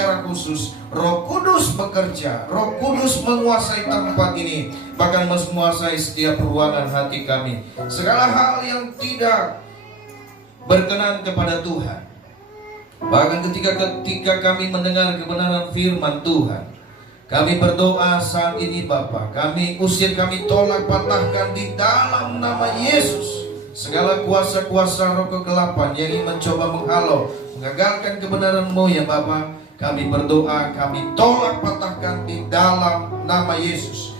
secara khusus Roh Kudus bekerja, Roh Kudus menguasai tempat ini, bahkan menguasai setiap ruangan hati kami. Segala hal yang tidak berkenan kepada Tuhan, bahkan ketika kami mendengar kebenaran firman Tuhan, kami berdoa saat ini Bapa, kami usir, kami tolak, patahkan di dalam nama Yesus segala kuasa-kuasa roh kegelapan yang ingin mencoba menghalau, mengagalkan kebenaran-Mu ya Bapa. Kami berdoa, kami tolak, patahkan di dalam nama Yesus.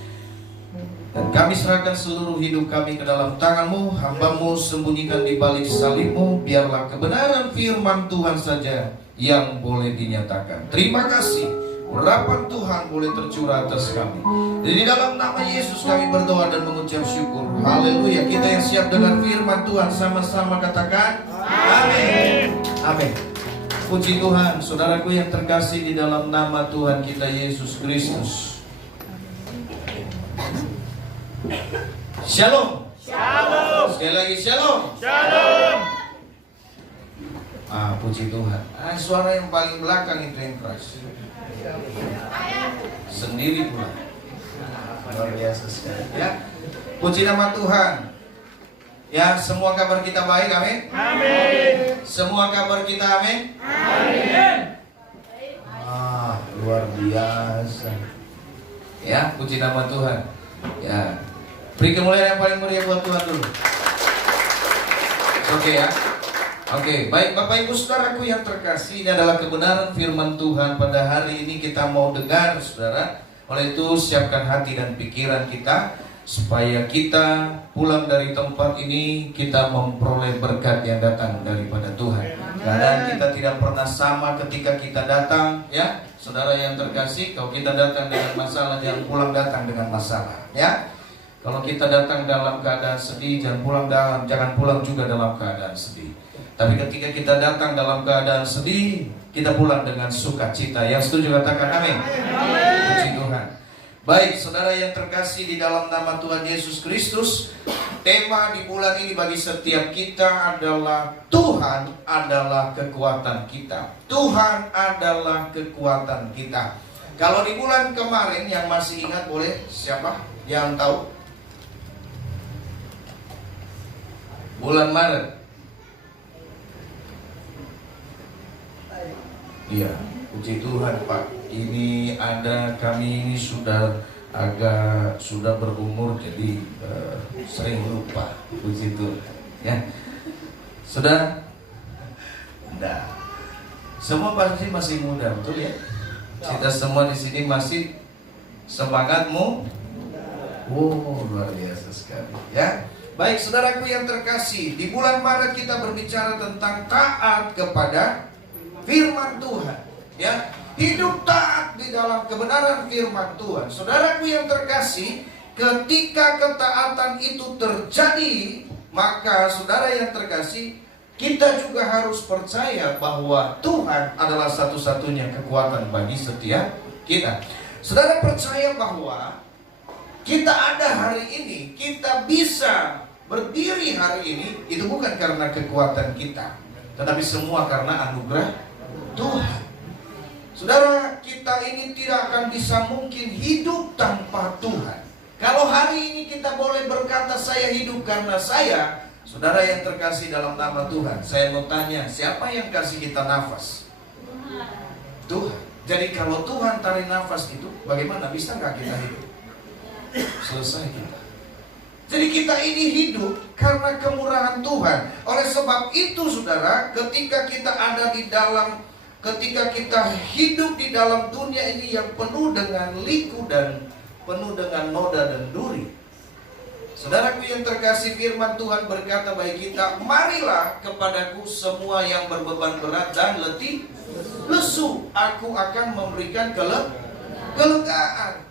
Dan kami serahkan seluruh hidup kami ke dalam tangan-Mu. Hamba-Mu sembunyikan di balik salib-Mu. Biarlah kebenaran firman Tuhan saja yang boleh dinyatakan. Terima kasih, urapan Tuhan boleh tercurah atas kami. Di dalam nama Yesus kami berdoa dan mengucap syukur. Haleluya. Kita yang siap dengan firman Tuhan sama-sama katakan amin. Amin. Puji Tuhan, saudaraku yang terkasih di dalam nama Tuhan kita Yesus Kristus. Shalom. Shalom. Sekali lagi shalom. Shalom. Puji Tuhan. Suara yang paling belakang itu yang keras. Sendiri pula. Luar biasa sekali. Ya. Puji nama Tuhan. Ya, semua kabar kita baik, amin. Amin. Semua kabar kita, amin. Amin. Luar biasa. Ya, puji nama Tuhan. Ya, beri kemuliaan yang paling meriah buat Tuhan dulu. Oke ya. Oke, baik Bapak Ibu Saudaraku yang terkasih, ini adalah kebenaran firman Tuhan pada hari ini kita mau dengar, Saudara. Oleh itu siapkan hati dan pikiran kita supaya kita pulang dari tempat ini kita memperoleh berkat yang datang daripada Tuhan. Karena kita tidak pernah sama ketika kita datang, ya. Saudara yang terkasih, kalau kita datang dengan masalah, jangan pulang datang dengan masalah, ya. Kalau kita datang dalam keadaan sedih, jangan pulang juga dalam keadaan sedih. Tapi ketika kita datang dalam keadaan sedih, kita pulang dengan sukacita. Yang setuju katakan amin. Puji Tuhan. Baik, saudara yang terkasih di dalam nama Tuhan Yesus Kristus, tema di bulan ini bagi setiap kita adalah Tuhan adalah kekuatan kita. Tuhan adalah kekuatan kita. Kalau di bulan kemarin yang masih ingat, boleh siapa yang tahu? Bulan Maret. Iya, puji Tuhan Pak. Ini ada, kami ini sudah berumur, jadi sering lupa. Puji Tuhan. Ya, sudah. Nah, semua pasti masih muda, betul ya? Kita semua di sini masih semangatmu. Luar biasa sekali. Ya, baik saudaraku yang terkasih, di bulan Maret kita berbicara tentang taat kepada firman Tuhan, ya, hidup taat di dalam kebenaran firman Tuhan. Saudaraku yang terkasih, ketika ketaatan itu terjadi, maka saudara yang terkasih, kita juga harus percaya bahwa Tuhan adalah satu-satunya kekuatan bagi setiap kita. Saudara percaya bahwa kita ada hari ini, kita bisa berdiri hari ini, itu bukan karena kekuatan kita, tetapi semua karena anugerah Tuhan. Saudara, kita ini tidak akan bisa mungkin hidup tanpa Tuhan. Kalau hari ini kita boleh berkata saya hidup karena saya, saudara yang terkasih dalam nama Tuhan, saya mau tanya, siapa yang kasih kita nafas? Tuhan. Jadi kalau Tuhan tarik nafas itu, bagaimana bisa nggak kita hidup? Selesai kita. Jadi kita ini hidup karena kemurahan Tuhan. Oleh sebab itu saudara, ketika kita hidup di dalam dunia ini yang penuh dengan liku dan penuh dengan noda dan duri, saudaraku yang terkasih, firman Tuhan berkata bagi kita, marilah kepadaku semua yang berbeban berat dan letih lesu, aku akan memberikan kelegaan.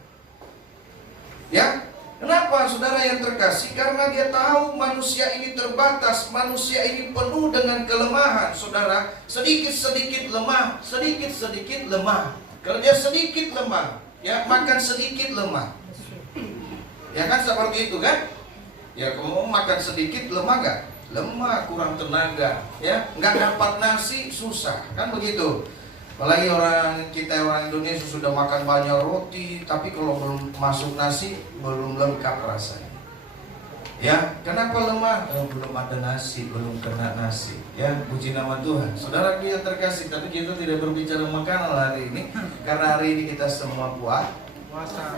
Ya, kenapa saudara yang terkasih? Karena dia tahu manusia ini terbatas, manusia ini penuh dengan kelemahan. Saudara, sedikit-sedikit lemah, sedikit-sedikit lemah. Kerja sedikit lemah, ya, makan sedikit lemah. Ya kan seperti itu kan? Ya, kamu makan sedikit lemah gak? Lemah, kurang tenaga, ya, nggak dapat nasi susah, kan begitu. Apalagi orang Indonesia sudah makan banyak roti, tapi kalau belum masuk nasi belum lengkap rasanya. Ya, kenapa lemah? Belum ada nasi, belum kena nasi. Ya, puji nama Tuhan. Saudara yang terkasih, tapi kita tidak berbicara makanan hari ini, karena hari ini kita semua puasa.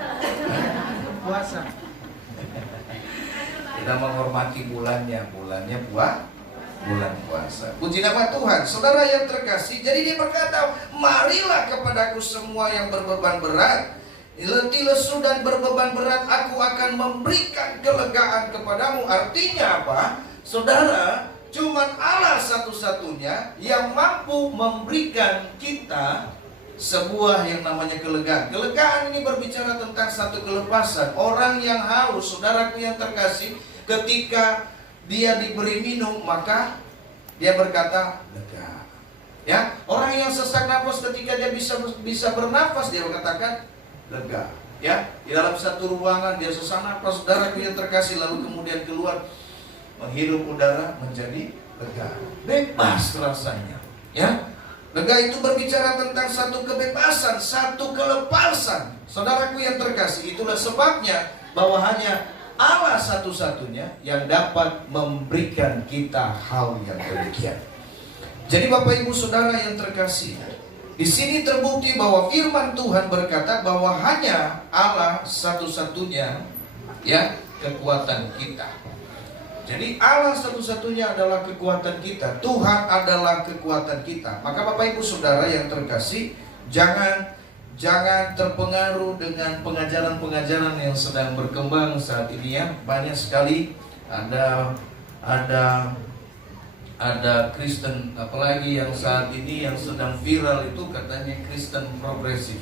Kita menghormati bulan puasa. Puji nama Tuhan. Saudara yang terkasih, jadi dia berkata, marilah kepadaku semua yang berbeban berat, letih lesu dan berbeban berat, aku akan memberikan kelegaan kepadamu. Artinya apa? Saudara, cuman Allah satu-satunya yang mampu memberikan kita sebuah yang namanya kelegaan. Kelegaan ini berbicara tentang satu kelepasan. Orang yang haus, saudaraku yang terkasih, ketika dia diberi minum, maka dia berkata lega. Ya, orang yang sesak nafas, ketika dia bisa bernafas, dia berkatakan lega. Ya, di dalam satu ruangan dia sesak nafas, saudaraku yang terkasih, lalu kemudian keluar menghirup udara, menjadi lega, bebas rasanya. Ya, lega itu berbicara tentang satu kebebasan, satu kelepasan. Saudaraku yang terkasih, itulah sebabnya bahwa hanya Allah satu-satunya yang dapat memberikan kita hal yang demikian. Jadi Bapak Ibu Saudara yang terkasih, di sini terbukti bahwa firman Tuhan berkata bahwa hanya Allah satu-satunya ya kekuatan kita. Jadi Allah satu-satunya adalah kekuatan kita. Tuhan adalah kekuatan kita. Maka Bapak Ibu Saudara yang terkasih, jangan terpengaruh dengan pengajaran-pengajaran yang sedang berkembang saat ini ya. Banyak sekali ada Kristen, apalagi yang saat ini yang sedang viral itu katanya Kristen progresif.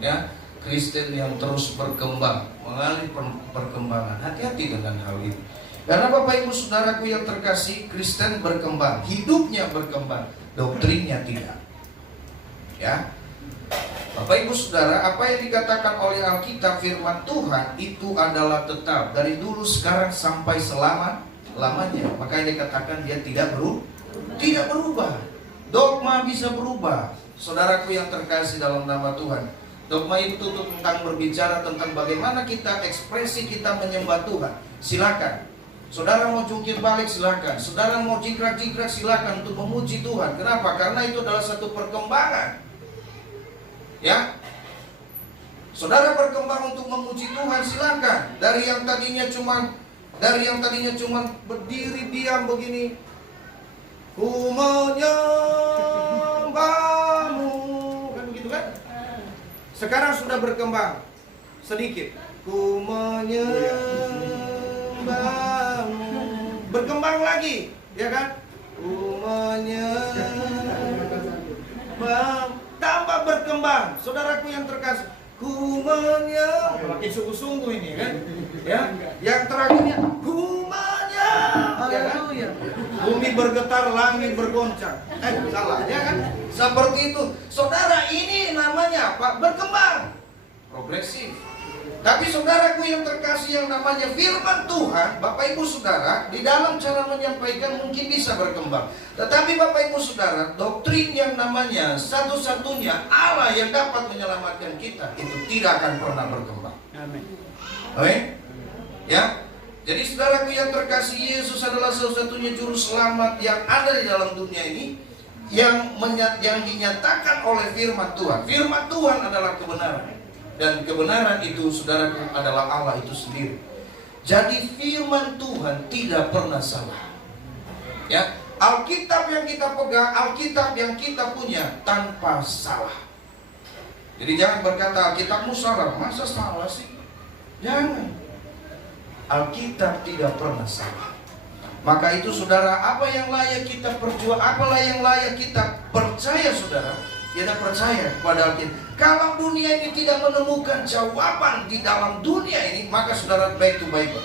Ya, Kristen yang terus berkembang, mengalami perkembangan. Hati-hati dengan hal ini. Karena Bapak Ibu Saudaraku yang terkasih, Kristen berkembang, hidupnya berkembang, doktrinnya tidak. Ya. Bapak Ibu Saudara, apa yang dikatakan oleh Alkitab firman Tuhan itu adalah tetap dari dulu, sekarang, sampai selama-lamanya. Makanya dikatakan dia tidak berubah. Dogma bisa berubah. Saudaraku yang terkasih dalam nama Tuhan, dogma itu tentang berbicara tentang bagaimana kita ekspresi kita menyembah Tuhan. Silakan. Saudara mau jungkir balik silakan. Saudara mau jikrak-jikrak silakan untuk memuji Tuhan. Kenapa? Karena itu adalah satu perkembangan. Ya, saudara berkembang untuk memuji Tuhan, silakan. Dari yang tadinya cuma berdiri diam begini, ku menyembahmu, kan begitu kan? Sekarang sudah berkembang sedikit, ku menyembahmu, berkembang lagi, ya kan? Ku menyembahmu, tambah berkembang. Saudaraku yang terkasih, ku menyembah, makin sungguh-sungguh ini kan. Ya, yang terakhirnya ku menyembah, ya kan? Bumi bergetar, langit bergoncang. Salah, ya kan? Seperti itu. Saudara, ini namanya apa? Berkembang, progresif. Tapi saudaraku yang terkasih, yang namanya firman Tuhan, Bapak Ibu Saudara, di dalam cara menyampaikan mungkin bisa berkembang. Tetapi Bapak Ibu Saudara, doktrin yang namanya satu-satunya Allah yang dapat menyelamatkan kita, itu tidak akan pernah berkembang. Amin. Amin. Ya. Jadi saudaraku yang terkasih, Yesus adalah satu-satunya juru selamat yang ada di dalam dunia ini, yang dinyatakan oleh firman Tuhan. Firman Tuhan adalah kebenaran. Dan kebenaran itu, saudaraku, adalah Allah itu sendiri. Jadi firman Tuhan tidak pernah salah. Ya, Alkitab yang kita pegang, Alkitab yang kita punya tanpa salah. Jadi jangan berkata Alkitabmu salah. Masa salah sih? Jangan. Alkitab tidak pernah salah. Maka itu saudara, apa yang layak kita perjuangkan, apalah yang layak kita percaya, saudara, kita percaya kepada Alkitab. Kalau dunia ini tidak menemukan jawaban di dalam dunia ini, maka saudara back to Bible.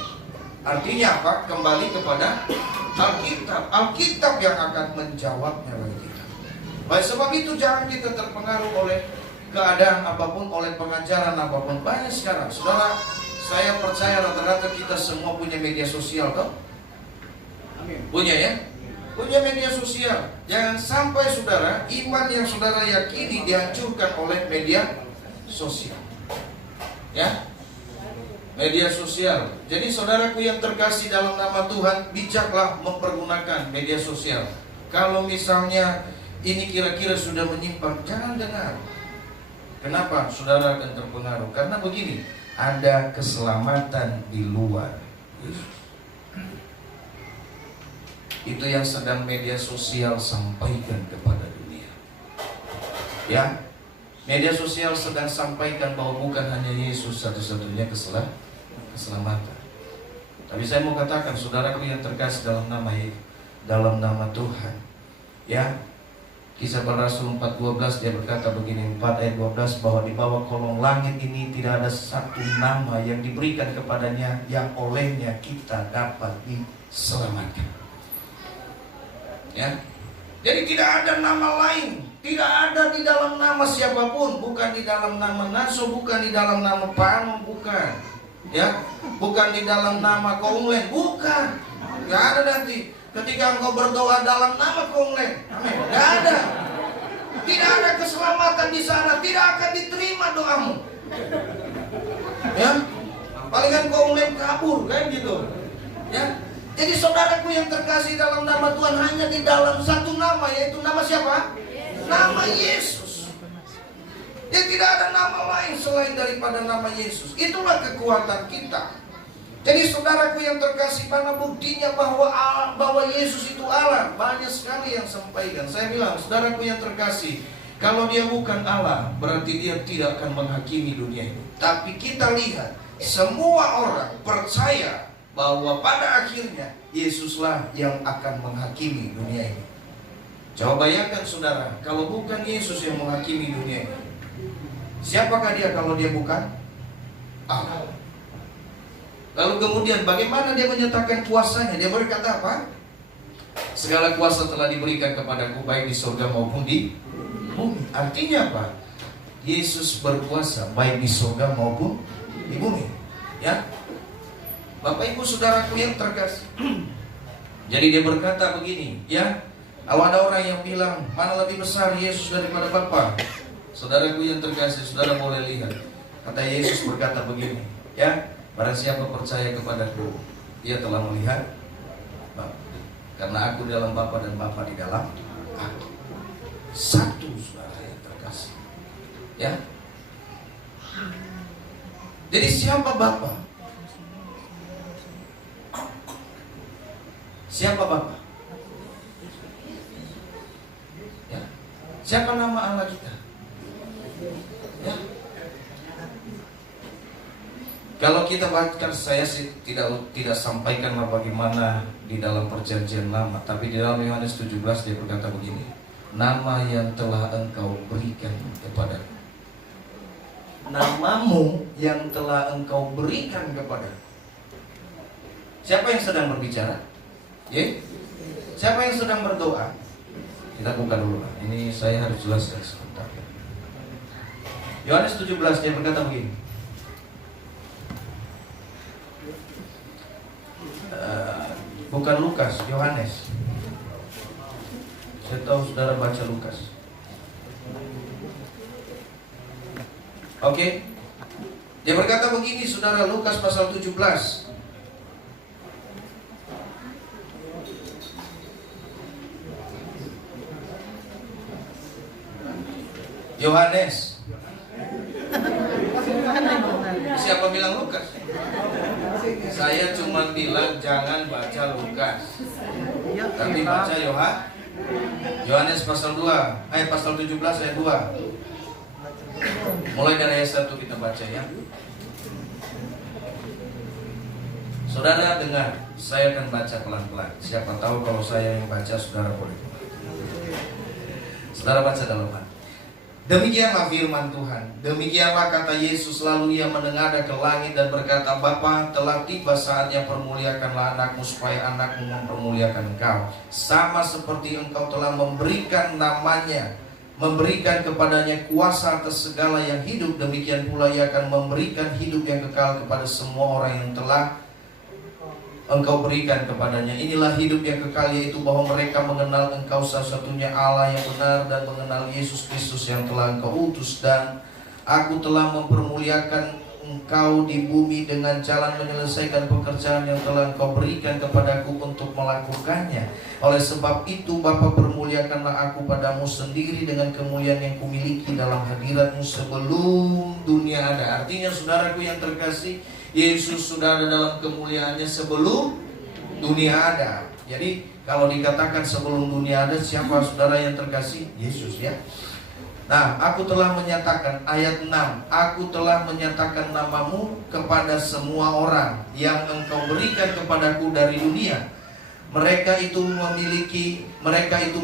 Artinya apa? Kembali kepada Alkitab. Alkitab yang akan menjawabnya bagi kita. Baik, sebab itu jangan kita terpengaruh oleh keadaan apapun, oleh pengajaran apapun. Banyak sekarang, saudara, saya percaya rata-rata kita semua punya media sosial, toh? Amin. Punya ya? punya media sosial. Jangan sampai saudara, iman yang saudara yakini dihancurkan oleh media sosial. Ya, media sosial. Jadi saudaraku yang terkasih dalam nama Tuhan, bijaklah mempergunakan media sosial. Kalau misalnya ini kira-kira sudah menyimpang, jangan dengar. Kenapa? Saudara akan terpengaruh. Karena begini, ada keselamatan di luar Yesus. Itu yang sedang media sosial sampaikan kepada dunia. Ya, media sosial sedang sampaikan bahwa bukan hanya Yesus satu-satunya keselamatan. Tapi saya mau katakan, saudaraku yang terkasih dalam nama Tuhan, ya, Kisah Para Rasul 4:12 dia berkata begini, 4 ayat 12, bahwa di bawah kolong langit ini tidak ada satu nama yang diberikan kepadanya yang olehnya kita dapat diselamatkan. Ya, jadi tidak ada nama lain, tidak ada di dalam nama siapapun, bukan di dalam nama Naso, bukan di dalam nama Pano, bukan, ya, bukan di dalam nama Konglen, bukan, nggak ada nanti. Ketika engkau berdoa dalam nama Konglen, amin, nggak ada, tidak ada keselamatan di sana, tidak akan diterima doamu, ya, palingan Konglen kabur, kan gitu, ya. Jadi saudaraku yang terkasih dalam nama Tuhan, hanya di dalam satu nama, yaitu nama siapa? Nama Yesus. Jadi tidak ada nama lain selain daripada nama Yesus. Itulah kekuatan kita. Jadi saudaraku yang terkasih, mana buktinya bahwa Yesus itu Allah? Banyak sekali yang sampaikan. Saya bilang, saudaraku yang terkasih, kalau dia bukan Allah, berarti dia tidak akan menghakimi dunia ini. Tapi kita lihat, semua orang percaya bahwa pada akhirnya Yesuslah yang akan menghakimi dunia ini. Coba bayangkan saudara, kalau bukan Yesus yang menghakimi dunia ini, siapakah dia kalau dia bukan Allah? Lalu kemudian bagaimana dia menyatakan kuasanya? Dia berkata apa? Segala kuasa telah diberikan kepadaku, baik di surga maupun di bumi. Artinya apa? Yesus berkuasa baik di surga maupun di bumi. Ya, Bapak Ibu saudaraku yang terkasih. Jadi dia berkata begini, ya, ada orang yang bilang, mana lebih besar Yesus daripada Bapa? Saudaraku yang terkasih, saudara boleh lihat. Kata Yesus berkata begini, ya, barang siapa percaya kepadaku, dia telah melihat Bapa. Karena aku dalam Bapa dan Bapa di dalam aku. Satu, saudara yang terkasih. Ya. Jadi siapa Bapa? Siapa Bapa? Ya. Siapa nama Allah kita? Ya. Kalau kita baca, saya sih tidak sampaikanlah bagaimana di dalam perjanjian lama, tapi di dalam Yohanes 17 dia berkata begini, nama yang telah engkau berikan kepadaku, namamu yang telah engkau berikan kepadaku. Siapa yang sedang berbicara? Ya? Siapa yang sedang berdoa? Kita buka dulu lah. Ini saya harus jelaskan sebentar. Yohanes 17 dia berkata begini. Bukan Lukas, Yohanes. Saya tahu saudara baca Lukas. Oke. Dia berkata begini, saudara, Lukas pasal 17. Yohanes. Siapa bilang Lukas? Saya cuma bilang jangan baca Lukas, tapi baca Yohanes pasal 2, pasal 17 ayat 2. Mulai dari ayat 1 kita baca ya. Saudara dengar, saya akan baca pelan-pelan. Siapa tahu kalau saya yang baca, saudara boleh. Saudara baca dalam hati. Demikianlah firman Tuhan. Demikianlah kata Yesus, lalu ia menengadah ke langit dan berkata, Bapa, telah tiba saatnya, permuliakanlah anakmu supaya anakmu mempermuliakan engkau. Sama seperti engkau telah memberikan namanya, memberikan kepadanya kuasa atas segala yang hidup, demikian pula ia akan memberikan hidup yang kekal kepada semua orang yang telah Engkau berikan kepadanya. Inilah hidup yang kekal, yaitu bahwa mereka mengenal Engkau satu-satunya Allah yang benar, dan mengenal Yesus Kristus yang telah Engkau utus. Dan aku telah mempermuliakan Engkau di bumi dengan jalan menyelesaikan pekerjaan yang telah Engkau berikan kepadaku untuk melakukannya. Oleh sebab itu Bapa, permuliakanlah aku padamu sendiri dengan kemuliaan yang kumiliki dalam hadirat-Mu sebelum dunia ada. Artinya saudaraku yang terkasih, Yesus sudah ada dalam kemuliaannya sebelum dunia ada. Jadi kalau dikatakan sebelum dunia ada, siapa saudara yang terkasih? Yesus, ya. Nah, aku telah menyatakan, ayat 6, aku telah menyatakan namamu kepada semua orang yang Engkau berikan kepadaku dari dunia. Mereka itu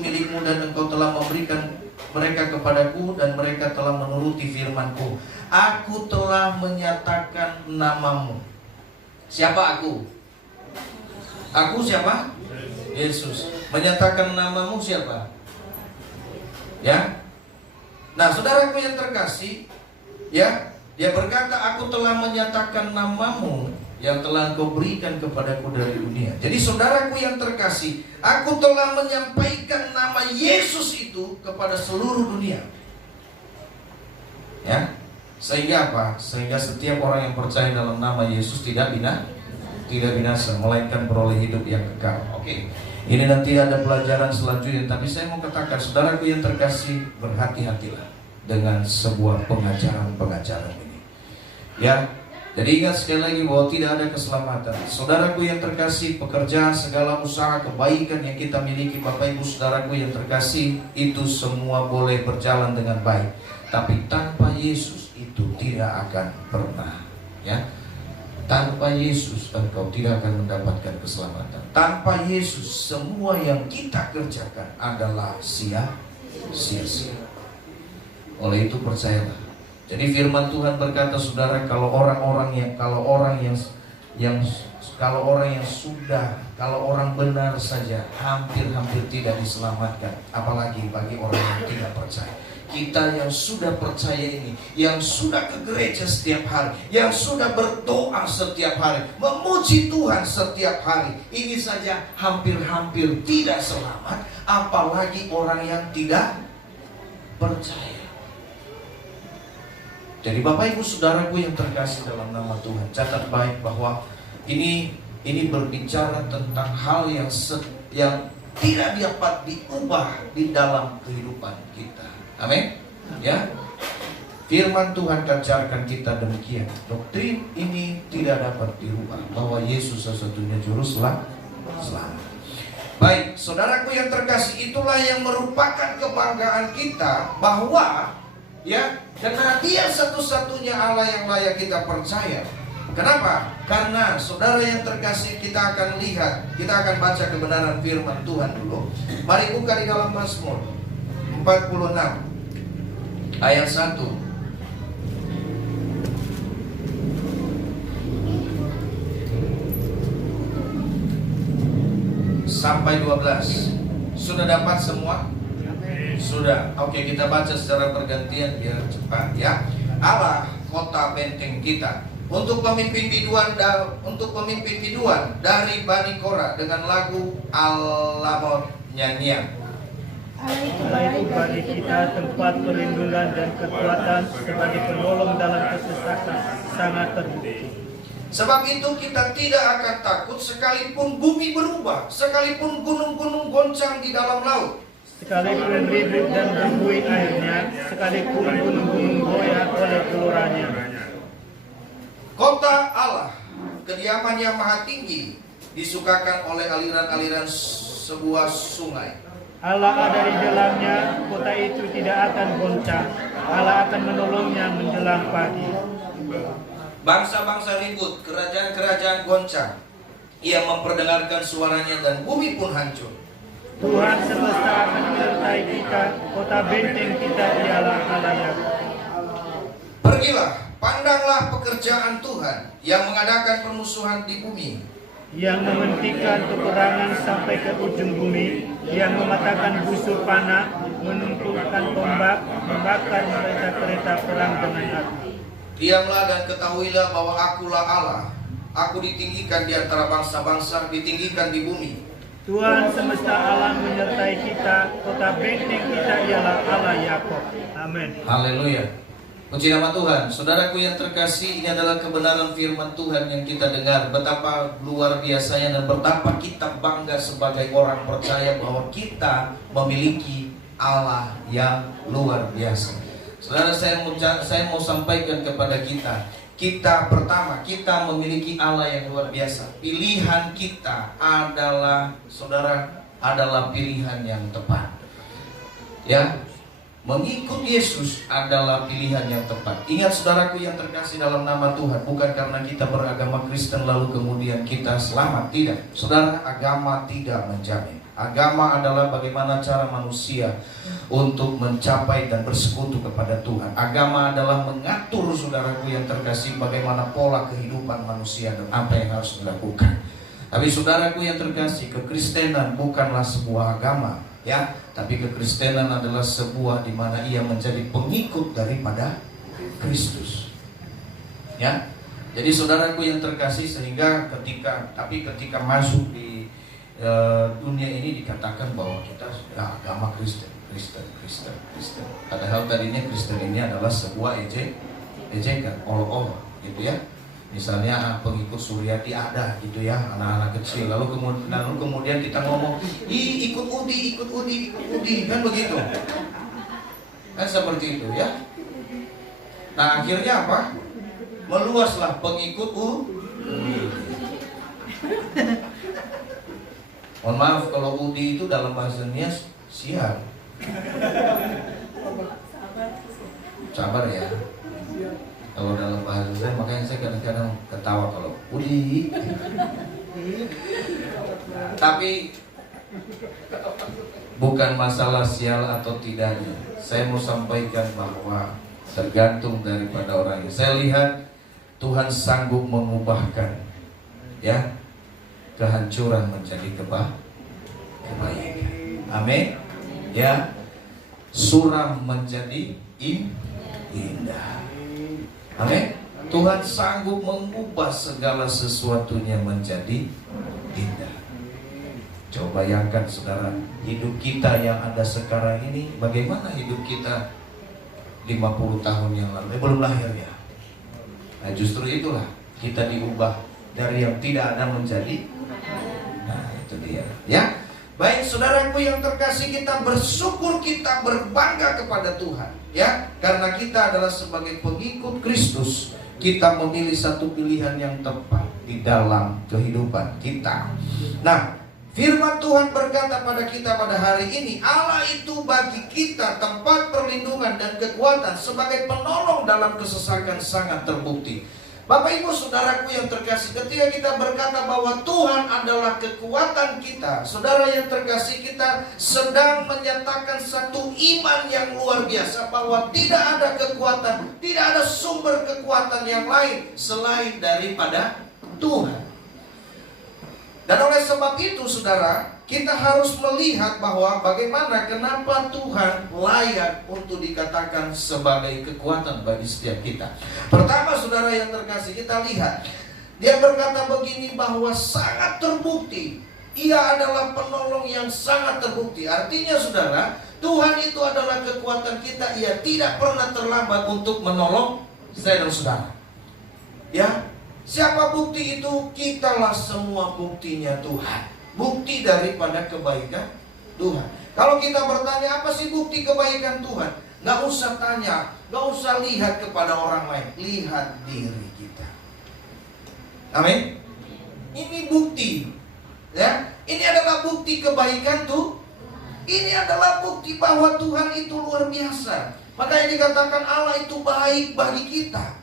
milikmu, dan Engkau telah memberikan mereka kepadaku, dan mereka telah menuruti firman-Ku. Aku telah menyatakan namamu. Siapa aku? Aku siapa? Yesus. Menyatakan namamu siapa? Ya. Nah, saudaraku yang terkasih, ya, dia berkata, aku telah menyatakan namamu yang telah Engkau berikan kepadaku dari dunia. Jadi saudaraku yang terkasih, aku telah menyampaikan nama Yesus itu kepada seluruh dunia. Ya, sehingga apa? Sehingga setiap orang yang percaya dalam nama Yesus tidak binasa, melainkan beroleh hidup yang kekal. Oke. Ini nanti ada pelajaran selanjutnya, tapi saya mau katakan, saudaraku yang terkasih, berhati-hatilah dengan sebuah pengajaran ini. Ya, jadi ingat sekali lagi bahwa tidak ada keselamatan. Saudaraku yang terkasih, pekerjaan, segala usaha kebaikan yang kita miliki, Bapak Ibu saudaraku yang terkasih, itu semua boleh berjalan dengan baik. Tapi tanpa Yesus itu tidak akan pernah, ya. Tanpa Yesus engkau tidak akan mendapatkan keselamatan. Tanpa Yesus semua yang kita kerjakan adalah sia-sia. Oleh itu percayalah. Jadi firman Tuhan berkata, saudara, kalau orang benar saja hampir tidak diselamatkan, apalagi bagi orang yang tidak percaya. Kita yang sudah percaya ini, yang sudah ke gereja setiap hari, yang sudah berdoa setiap hari, memuji Tuhan setiap hari, ini saja hampir tidak selamat, apalagi orang yang tidak percaya. Jadi Bapak Ibu saudaraku yang terkasih dalam nama Tuhan, catat baik bahwa ini berbicara tentang hal yang tidak dapat diubah di dalam kehidupan kita. Amin. Ya. Firman Tuhan ajarkan kita demikian. Doktrin ini tidak dapat dirubah, bahwa Yesus satu-satunya juru selamat. Baik, saudaraku yang terkasih, itulah yang merupakan kebanggaan kita, bahwa ya, karena Dia satu-satunya Allah yang layak kita percaya. Kenapa? Karena saudara yang terkasih, kita akan lihat, kita akan baca kebenaran firman Tuhan dulu. Mari buka di dalam Mazmur 46 ayat 1 sampai 12. Sudah dapat semua? Sudah. Oke, kita baca secara bergantian biar cepat, ya. Allah, kota benteng kita, untuk pemimpin biduan dari Bani Korah dengan lagu Al-Lamot nyanyian. Allah itu bagi kita tempat perlindungan dan kekuatan, sebagai penolong dalam kesesakan sangat terbukti. Sebab itu kita tidak akan takut, sekalipun bumi berubah, sekalipun gunung-gunung goncang di dalam laut, sekalipun ribut dan berbuih airnya, sekalipun gunung-gunung goyah oleh geloranya. Kota Allah, kediaman yang maha tinggi, disukakan oleh aliran-aliran sebuah sungai. Allah ada di dalamnya, kota itu tidak akan goncang. Allah akan menolongnya menjelang pagi. Bangsa-bangsa ribut, kerajaan-kerajaan goncang. Ia memperdengarkan suaranya dan bumi pun hancur. Tuhan semesta akan menyertai kita, kota benteng kita ialah Allah yang. Pergilah, pandanglah pekerjaan Tuhan yang mengadakan permusuhan di bumi, yang menghentikan peperangan sampai ke ujung bumi, yang mematahkan busur panah, menumpukan tombak, membakar kereta-kereta perang dengan api. Diamlah dan ketahuilah bahwa akulah Allah. Aku ditinggikan di antara bangsa-bangsa, ditinggikan di bumi. Tuhan semesta alam menyertai kita, kota benteng kita ialah Allah Yakob. Amin. Haleluya. Puji nama Tuhan. Saudaraku yang terkasih, ini adalah kebenaran firman Tuhan yang kita dengar. Betapa luar biasanya dan betapa kita bangga sebagai orang percaya bahwa kita memiliki Allah yang luar biasa. Saudara, saya mau sampaikan kepada kita pertama, kita memiliki Allah yang luar biasa. Pilihan kita adalah, saudara, adalah pilihan yang tepat. Ya, mengikut Yesus adalah pilihan yang tepat. Ingat saudaraku yang terkasih dalam nama Tuhan, bukan karena kita beragama Kristen lalu kemudian kita selamat. Tidak, saudara, agama tidak menjamin. Agama adalah bagaimana cara manusia untuk mencapai dan bersekutu kepada Tuhan. Agama adalah mengatur, saudaraku yang terkasih, bagaimana pola kehidupan manusia dan apa yang harus dilakukan. Tapi saudaraku yang terkasih, kekristenan bukanlah sebuah agama, ya, tapi kekristenan adalah sebuah di mana ia menjadi pengikut daripada Kristus. Ya. Jadi saudaraku yang terkasih, sehingga ketika masuk di dunia ini dikatakan bahwa kita sudah agama Kristen. Padahal tadinya Kristen ini adalah sebuah ejekan, olok-olok, gitu ya. Misalnya pengikut Suryati ada, gitu ya, anak-anak kecil. Lalu kemudian kita ngomong, ikut Udi, kan begitu. Kan seperti itu ya. Nah akhirnya apa? Meluaslah pengikut Udi. Mohon maaf kalau Udi itu dalam bahasanya siap. Sabar ya. Kalau dalam bahasa saya, makanya saya kadang-kadang ketawa kalau Udi. Tapi bukan masalah sial atau tidaknya. Saya mau sampaikan bahwa tergantung daripada orangnya. Saya lihat Tuhan sanggup mengubahkan, ya, kehancuran menjadi kebaikan. Amin. Ya, suram menjadi indah. Amin. Tuhan sanggup mengubah segala sesuatunya menjadi indah. Coba bayangkan saudara, hidup kita yang ada sekarang ini, bagaimana hidup kita 50 tahun yang lalu, belum lahir ya. Nah justru itulah kita diubah dari yang tidak ada menjadi. Nah itu dia. Ya, baik saudaraku yang terkasih, kita bersyukur, kita berbangga kepada Tuhan, ya, karena kita adalah sebagai pengikut Kristus. Kita memilih satu pilihan yang tepat di dalam kehidupan kita. Nah, firman Tuhan berkata pada kita pada hari ini, Allah itu bagi kita tempat perlindungan dan kekuatan sebagai penolong dalam kesesakan sangat terbukti. Bapak Ibu saudaraku yang terkasih, ketika kita berkata bahwa Tuhan adalah kekuatan kita, saudara yang terkasih, kita sedang menyatakan satu iman yang luar biasa bahwa tidak ada kekuatan, tidak ada sumber kekuatan yang lain selain daripada Tuhan. Dan oleh sebab itu saudara, kita harus melihat bahwa bagaimana, kenapa Tuhan layak untuk dikatakan sebagai kekuatan bagi setiap kita. Pertama saudara yang terkasih, kita lihat dia berkata begini, bahwa sangat terbukti ia adalah penolong yang sangat terbukti. Artinya saudara, Tuhan itu adalah kekuatan kita. Ia tidak pernah terlambat untuk menolong saya dan saudara. Ya, siapa bukti itu? Kitalah semua buktinya Tuhan. Bukti daripada kebaikan Tuhan. Kalau kita bertanya apa sih bukti kebaikan Tuhan, nggak usah tanya, nggak usah lihat kepada orang lain, lihat diri kita. Amin. Ini bukti, ya. Ini adalah bukti kebaikan Tuhan. Ini adalah bukti bahwa Tuhan itu luar biasa. Makanya dikatakan Allah itu baik bagi kita.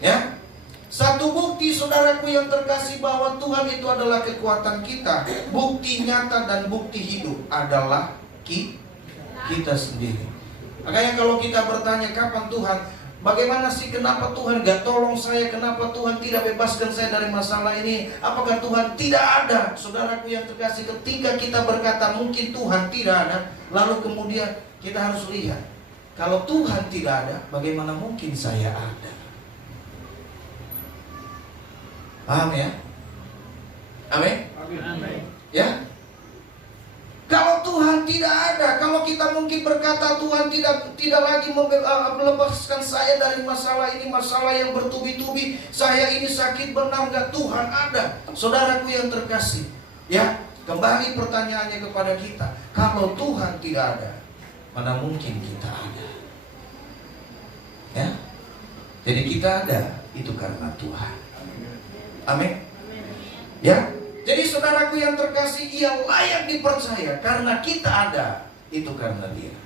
Ya. Satu bukti saudaraku yang terkasih bahwa Tuhan itu adalah kekuatan kita. Bukti nyata dan bukti hidup adalah kita sendiri. Makanya kalau kita bertanya kapan Tuhan, bagaimana sih, kenapa Tuhan gak tolong saya, kenapa Tuhan tidak bebaskan saya dari masalah ini, apakah Tuhan tidak ada? Saudaraku yang terkasih, ketika kita berkata mungkin Tuhan tidak ada, lalu kemudian kita harus lihat, kalau Tuhan tidak ada, bagaimana mungkin saya ada? Paham ya? Amin. Amin. Ya. Kalau Tuhan tidak ada, kalau kita mungkin berkata Tuhan tidak lagi melepaskan saya dari masalah ini, masalah yang bertubi-tubi, saya ini sakit, benar nggak? Tuhan ada. Saudaraku yang terkasih, ya, kembali pertanyaannya kepada kita, kalau Tuhan tidak ada, mana mungkin kita ada? Ya, jadi kita ada itu karena Tuhan. Amin. Ya. Jadi saudaraku yang terkasih, ia layak dipercaya karena kita ada, itu karena Dia.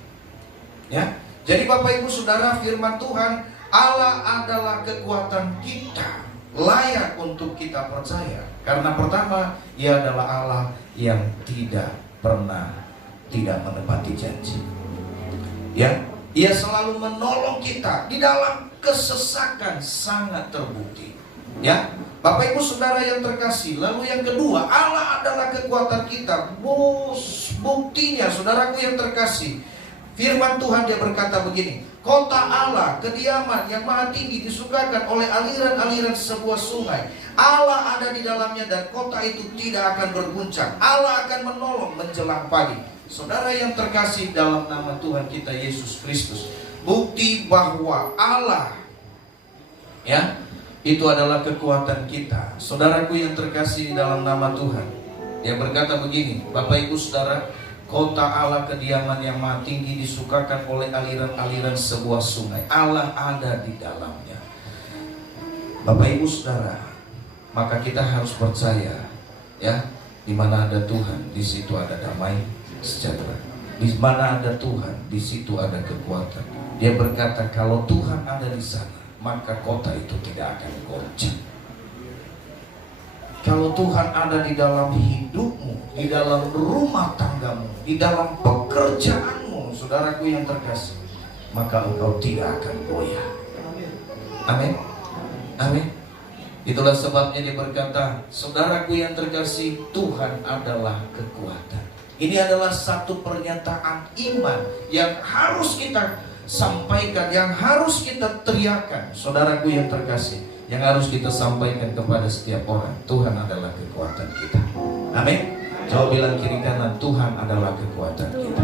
Ya. Jadi Bapak Ibu Saudara, firman Tuhan, Allah adalah kekuatan kita, layak untuk kita percaya. Karena pertama, Ia adalah Allah yang tidak pernah tidak menepati janji. Ya, Ia selalu menolong kita di dalam kesesakan, sangat terbukti. Ya. Bapak Ibu Saudara yang terkasih, lalu yang kedua, Allah adalah kekuatan kita. Buktinya, saudaraku yang terkasih, firman Tuhan Dia berkata begini, kota Allah, kediaman yang maha tinggi, disukakan oleh aliran-aliran sebuah sungai. Allah ada di dalamnya dan kota itu tidak akan berguncang. Allah akan menolong menjelang pagi. Saudara yang terkasih, dalam nama Tuhan kita Yesus Kristus, bukti bahwa Allah, ya, itu adalah kekuatan kita. Saudaraku yang terkasih dalam nama Tuhan, Dia berkata begini, Bapak Ibu Saudara, kota Allah, kediaman yang maha tinggi, disukakan oleh aliran-aliran sebuah sungai. Allah ada di dalamnya. Bapak Ibu Saudara, maka kita harus percaya, ya, di mana ada Tuhan, di situ ada damai sejahtera. Di mana ada Tuhan, di situ ada kekuatan. Dia berkata, kalau Tuhan ada di sana, maka kota itu tidak akan goncang. Kalau Tuhan ada di dalam hidupmu, di dalam rumah tanggamu, di dalam pekerjaanmu, saudaraku yang terkasih, maka engkau tidak akan goyah. Amin. Amin. Itulah sebabnya Dia berkata, saudaraku yang terkasih, Tuhan adalah kekuatan. Ini adalah satu pernyataan iman yang harus kita sampaikan, yang harus kita teriakan, saudaraku yang terkasih, yang harus kita sampaikan kepada setiap orang. Tuhan adalah kekuatan kita. Amin. Coba bilang kiri kanan, Tuhan adalah kekuatan kita.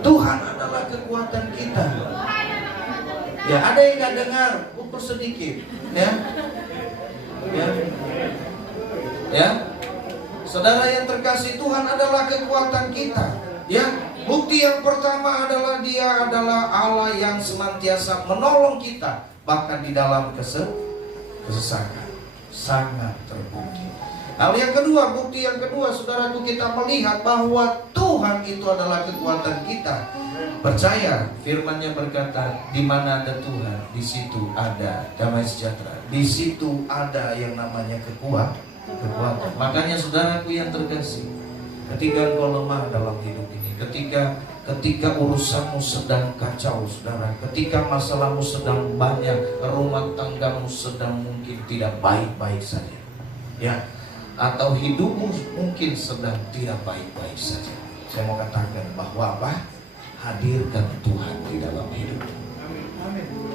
Tuhan adalah kekuatan kita. Ya, ada yang nggak dengar, ukur sedikit, ya. Ya, saudara yang terkasih, Tuhan adalah kekuatan kita. Ya. Bukti yang pertama adalah Dia adalah Allah yang senantiasa menolong kita, bahkan di dalam kesesakan. Sangat terbukti. Lalu yang kedua, bukti yang kedua, saudaraku, kita melihat bahwa Tuhan itu adalah kekuatan kita. Percaya, firman-Nya berkata, di mana ada Tuhan, di situ ada damai sejahtera. Di situ ada yang namanya kekuatan. Makanya saudaraku yang terkasih, ketika engkau lemah dalam hidup ini, ketika urusanmu sedang kacau, saudara, ketika masalahmu sedang banyak, rumah tanggamu sedang mungkin tidak baik-baik saja, ya, atau hidupmu mungkin sedang tidak baik-baik saja, saya mau katakan bahwa apa? Hadirkan Tuhan di dalam hidupmu.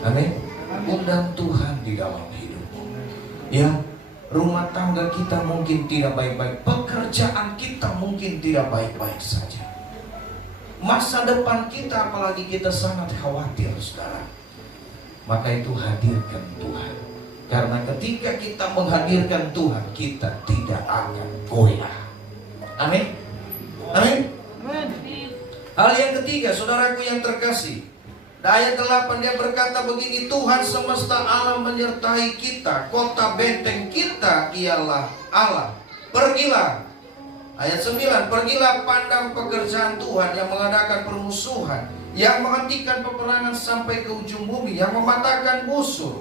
Amin. Undang Tuhan di dalam hidupmu. Ya, rumah tangga kita mungkin tidak baik-baik, pekerjaan kita mungkin tidak baik-baik saja, masa depan kita apalagi kita sangat khawatir, saudara. Maka itu hadirkan Tuhan. Karena ketika kita menghadirkan Tuhan, kita tidak akan goyah. Amin. Amin. Hal yang ketiga, saudaraku yang terkasih, ayat 8 Dia berkata begini, Tuhan semesta alam menyertai kita, kota benteng kita ialah Allah. Pergilah. Ayat 9, pergilah pandang pekerjaan Tuhan yang mengadakan permusuhan, yang menghentikan peperangan sampai ke ujung bumi, yang mematahkan musuh,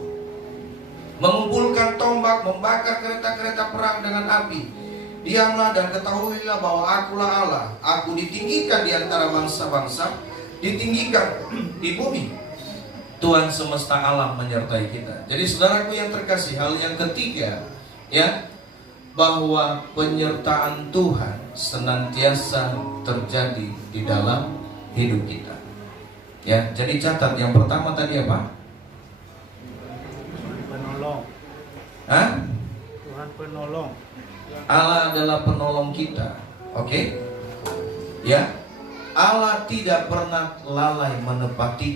mengumpulkan tombak, membakar kereta-kereta perang dengan api. Diamlah dan ketahuilah bahwa akulah Allah. Aku ditinggikan di antara bangsa-bangsa, ditinggikan di bumi. Tuhan semesta alam menyertai kita. Jadi saudaraku yang terkasih, hal yang ketiga, ya, bahwa penyertaan Tuhan senantiasa terjadi di dalam hidup kita. Ya, jadi catat, yang pertama tadi apa? Penolong. Hah? penolong. Allah adalah penolong kita. Oke? Ya. Allah tidak pernah lalai menepati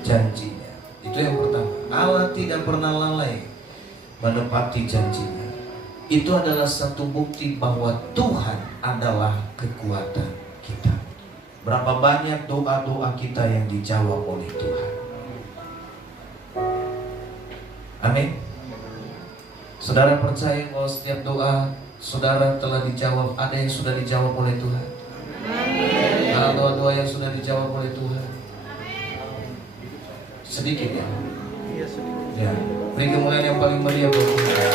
janjinya. Itu yang pertama. Allah tidak pernah lalai menepati janjinya. Itu adalah satu bukti bahwa Tuhan adalah kekuatan kita. Berapa banyak doa-doa kita yang dijawab oleh Tuhan. Amin. Saudara percaya bahwa setiap doa saudara telah dijawab? Ada yang sudah dijawab oleh Tuhan? Ada doa-doa yang sudah dijawab oleh Tuhan? Sedikit ya? Ya, beri kemuliaan yang paling meriah buat Tuhan.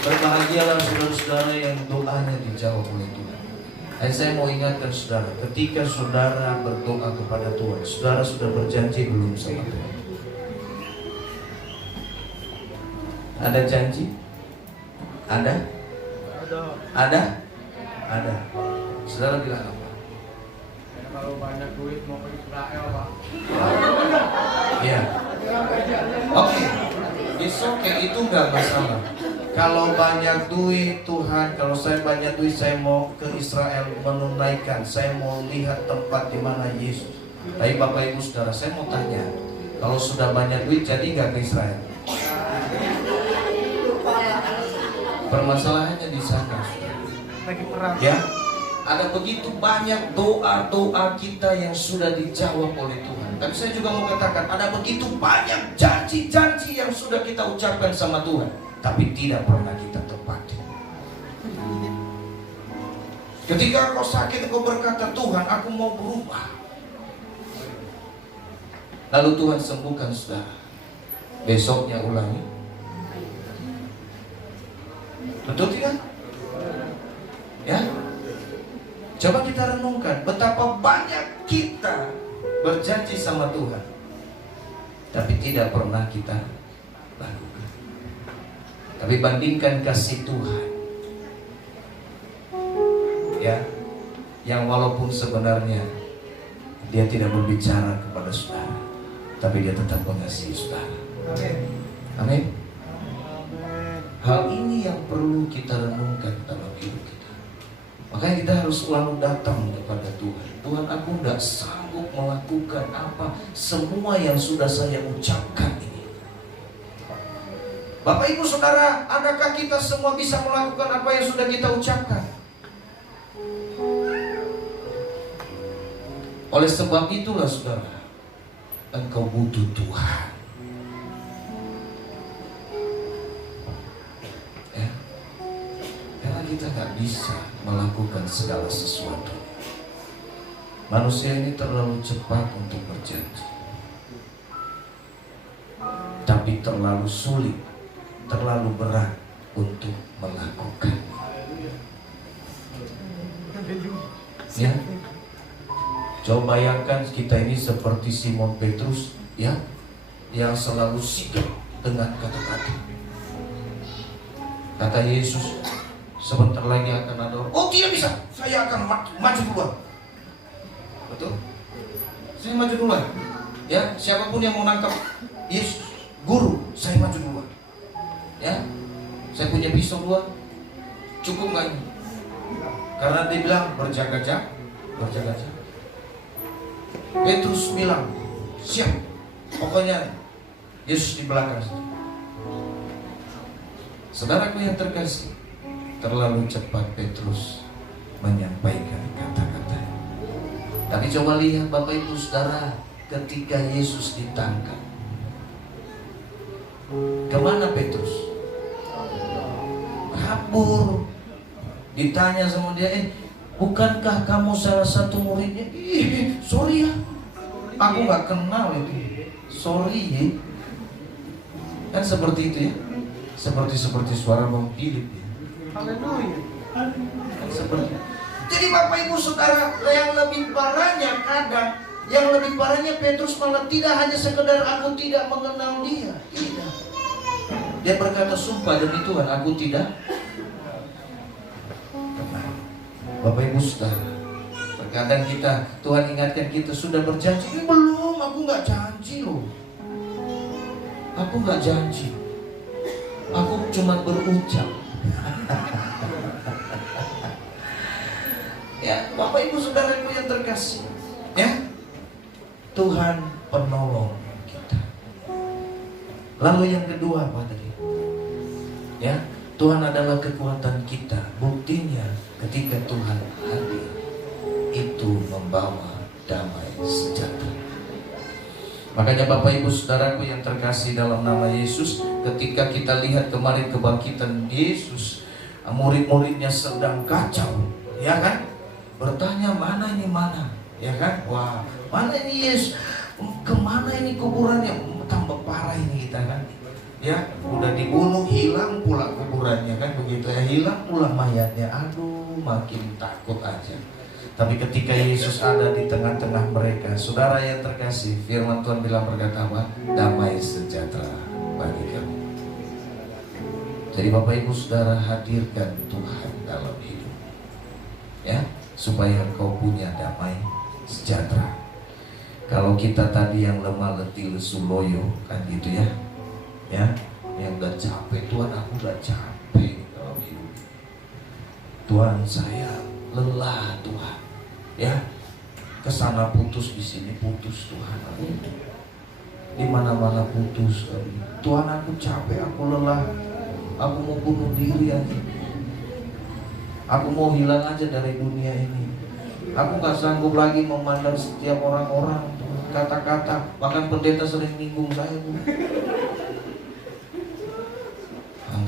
Berbahagialah saudara-saudara yang doanya dijawab oleh Tuhan. Dan saya mau ingatkan saudara, ketika saudara berdoa kepada Tuhan, saudara sudah berjanji belum sama Tuhan? Ada janji? Ada? Ada? Ada. Saudara bilang apa? Kalau banyak duit mau ke Israel, Pak. Iya. Oke. Besok kayak itu nggak masalah. Kalau banyak duit Tuhan, kalau saya banyak duit saya mau ke Israel menunaikan, saya mau lihat tempat di mana Yesus. Tapi Bapak Ibu Saudara, saya mau tanya, kalau sudah banyak duit jadi nggak ke Israel? Permasalahannya di sana. Lagi perang. Ya, ada begitu banyak doa-doa kita yang sudah dijawab oleh Tuhan. Tapi saya juga mau katakan, ada begitu banyak janji-janji yang sudah kita ucapkan sama Tuhan, tapi tidak pernah kita tepati. Ketika kau sakit, kau berkata, Tuhan, aku mau berubah. Lalu Tuhan sembuhkan saudara. Besoknya ulangi. Betul tidak? Ya. Coba kita renungkan betapa banyak kita berjanji sama Tuhan, tapi tidak pernah kita lakukan. Tapi bandingkan kasih Tuhan, ya, yang walaupun sebenarnya dia tidak berbicara kepada saudara, tapi dia tetap mengasihi saudara. Amin. Hal ini yang perlu kita renungkan dalam hidup kita. Makanya kita harus selalu datang kepada Tuhan. Tuhan, aku tidak sanggup melakukan apa semua yang sudah saya ucapkan ini. Bapak Ibu Saudara, adakah kita semua bisa melakukan apa yang sudah kita ucapkan? Oleh sebab itulah saudara, engkau butuh Tuhan. Kita nggak bisa melakukan segala sesuatu. Manusia ini terlalu cepat untuk berjanji, tapi terlalu sulit, terlalu berat untuk melakukan. Ya, coba bayangkan kita ini seperti Simon Petrus, ya, yang selalu sigap dengan kata-kata. Kata Yesus, sebentar lagi akan ada orang, oh tidak bisa, saya akan maju duluan. Betul? Saya maju duluan. Ya, siapapun yang mau nangkap Yesus, guru, saya maju duluan. Ya, saya punya pisau dua, cukup nggak ini? Karena dia bilang berjaga-jaga. Petrus bilang, siap, pokoknya Yesus di belakang. Saudaraku yang terkasih, terlalu cepat Petrus menyampaikan kata-kata. Tapi coba lihat Bapak Ibu Saudara, ketika Yesus ditangkap, kemana Petrus? Kabur. Ditanya sama dia, bukankah kamu salah satu muridnya? Sorry ya, aku gak kenal itu. Sorry ya. Kan seperti itu ya, seperti suara Bang Philip ya. Seperti. Jadi Bapak Ibu Saudara, yang lebih parahnya kadang, yang lebih parahnya Petrus malah tidak hanya sekedar aku tidak mengenal dia. Tidak. Dia berkata, sumpah demi Tuhan aku tidak kenal. Bapak Ibu Saudara, terkadang kita, Tuhan ingatkan kita sudah berjanji, belum, aku nggak janji loh. Aku nggak janji. Aku cuma berucap. Ya, Bapak Ibu Saudaraku yang terkasih, ya, Tuhan penolong kita. Lalu yang kedua apa tadi? Ya, Tuhan adalah kekuatan kita. Buktinya ketika Tuhan hadir, itu membawa damai sejahtera. Makanya Bapak Ibu Saudaraku yang terkasih dalam nama Yesus, ketika kita lihat kemarin kebangkitan Yesus, murid-muridnya sedang kacau, ya kan? Bertanya mana ini mana, ya kan? Wah, mana ini Yesus? Kemana ini kuburannya? Tambah parah ini kita kan? Ya, udah dibunuh, hilang pula kuburannya kan? Begitu ya, hilang pula mayatnya. Aduh, makin takut aja. Tapi ketika Yesus ada di tengah-tengah mereka, saudara yang terkasih, firman Tuhan bilang berkata apa? Damai sejahtera bagi kamu. Jadi Bapak Ibu Saudara, hadirkan Tuhan dalam hidup, ya, supaya engkau punya damai sejahtera. Kalau kita tadi yang lemah letih lesu loyo kan gitu ya, ya, yang udah capek, Tuhan aku udah capek dalam hidup. Tuhan saya lelah Tuhan, ya, kesana putus di sini putus Tuhan, aku di mana-mana putus. Tuhan aku capek, aku lelah, aku mau bunuh diri aja. Aku mau hilang aja dari dunia ini. Aku gak sanggup lagi memandang setiap orang-orang, kata-kata. Bahkan pendeta sering nyinggung saya.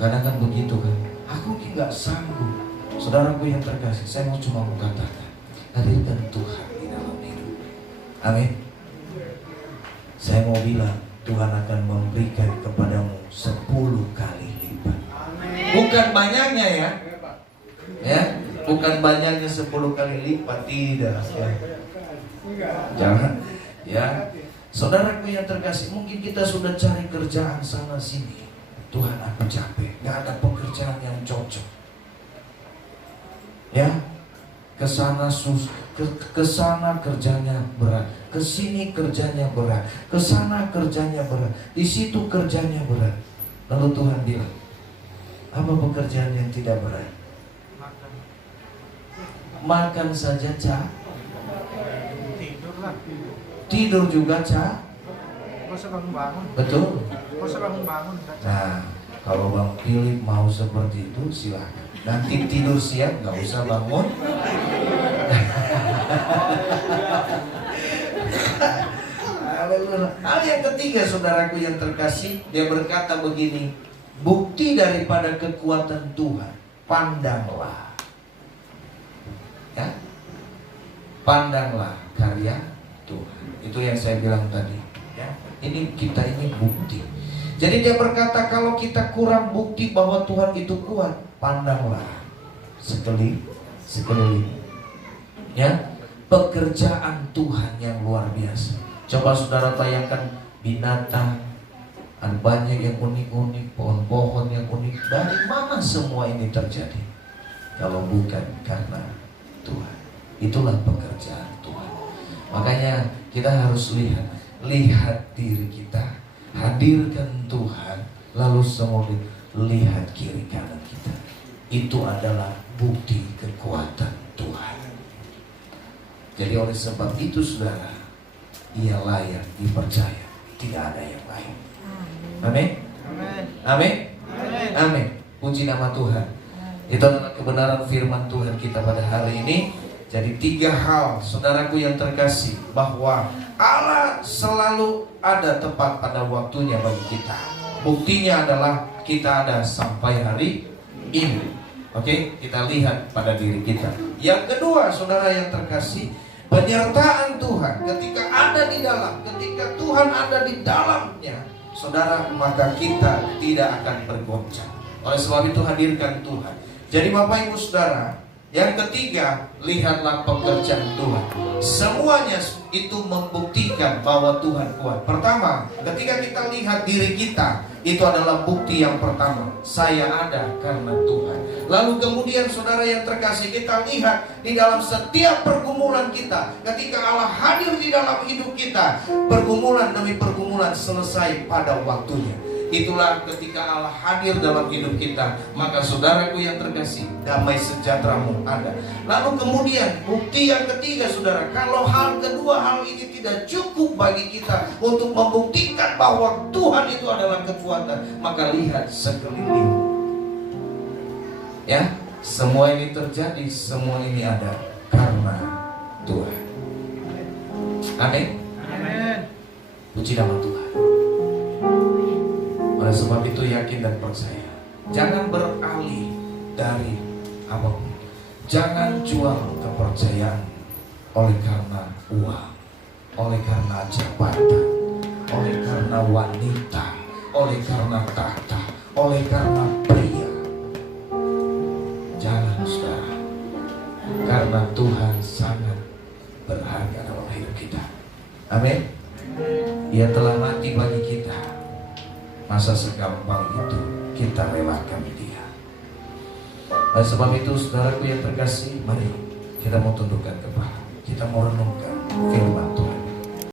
Kadang kan begitu kan. Aku gak sanggup. Saudaraku yang terkasih, saya mau cuma mengatakan, hadirkan Tuhan di dalam hidup. Amin. Saya mau bilang, Tuhan akan memberikan kepadamu 10 kali lipat. Bukan banyaknya ya, ya, bukan banyaknya 10 kali lipat, tidak ya. Jangan ya. Saudaraku yang terkasih, mungkin kita sudah cari kerjaan sana sini. Tuhan aku capek, gak ada pekerjaan yang cocok, ya. Kesana kesana kerjanya berat, kesini kerjanya berat, kesana kerjanya berat, di situ kerjanya berat. Lalu Tuhan bilang, apa pekerjaan yang tidak berat? Makan saja Cak. Tidur juga Cak. Betul. Nah, kalau Bang Philip mau seperti itu silakan. Nanti tidur siang nggak usah bangun. Hal yang ketiga, saudaraku yang terkasih, dia berkata begini, bukti daripada kekuatan Tuhan, pandanglah, ya, pandanglah karya Tuhan. Itu yang saya bilang tadi, ya. Ini kita ini bukti. Jadi dia berkata kalau kita kurang bukti bahwa Tuhan itu kuat, pandanglah sekeliling, ya, pekerjaan Tuhan yang luar biasa. Coba saudara bayangkan binatang, ada banyak yang unik-unik, pohon-pohon yang unik. Dari mana semua ini terjadi? Kalau bukan karena Tuhan. Itulah pekerjaan Tuhan. Makanya kita harus lihat diri kita, hadirkan Tuhan, lalu semua lihat kiri kanan kita. Itu adalah bukti kekuatan Tuhan. Jadi oleh sebab itu saudara, ia layak dipercaya, tidak ada yang lain. Amin. Amin. Amin. Puji nama Tuhan. Itu adalah kebenaran firman Tuhan kita pada hari ini. Jadi 3 hal, saudaraku yang terkasih, bahwa Allah selalu ada tepat pada waktunya bagi kita. Buktinya adalah kita ada sampai hari ini. Oke, kita lihat pada diri kita. Yang kedua, saudara yang terkasih, penyertaan Tuhan ketika ada di dalam, ketika Tuhan ada di dalamnya, saudara, maka kita tidak akan bergoncang. Oleh sebab itu hadirkan Tuhan. Jadi Bapak Ibu Saudara, yang ketiga, lihatlah pekerjaan Tuhan. Semuanya itu membuktikan bahwa Tuhan kuat. Pertama, ketika kita lihat diri kita, itu adalah bukti yang pertama, saya ada karena Tuhan. Lalu kemudian saudara yang terkasih, kita lihat di dalam setiap pergumulan kita, ketika Allah hadir di dalam hidup kita, pergumulan demi pergumulan selesai pada waktunya. Itulah ketika Allah hadir dalam hidup kita, maka saudaraku yang terkasih, damai sejahtera-Mu ada. Lalu kemudian bukti yang ketiga, saudara, kalau kedua hal ini tidak cukup bagi kita untuk membuktikan bahwa Tuhan itu adalah kekuatan, maka lihat sekeliling. Ya, semua ini terjadi, semua ini ada karena Tuhan. Amin. Puji nama Tuhan. Oleh sebab itu yakin dan percaya. Jangan beralih dari apapun. Jangan jual kepercayaan oleh karena uang, oleh karena jabatan, oleh karena wanita, oleh karena tahta, oleh karena pria. Jangan, saudara. Karena Tuhan sangat berharga dalam hidup kita. Amin. Ia telah mati bagi kita. Masa segampang itu kita relakan Dia. Oleh sebab itu, saudaraku yang terkasih, mari kita mau tundukkan kepala, kita mau renungkan firman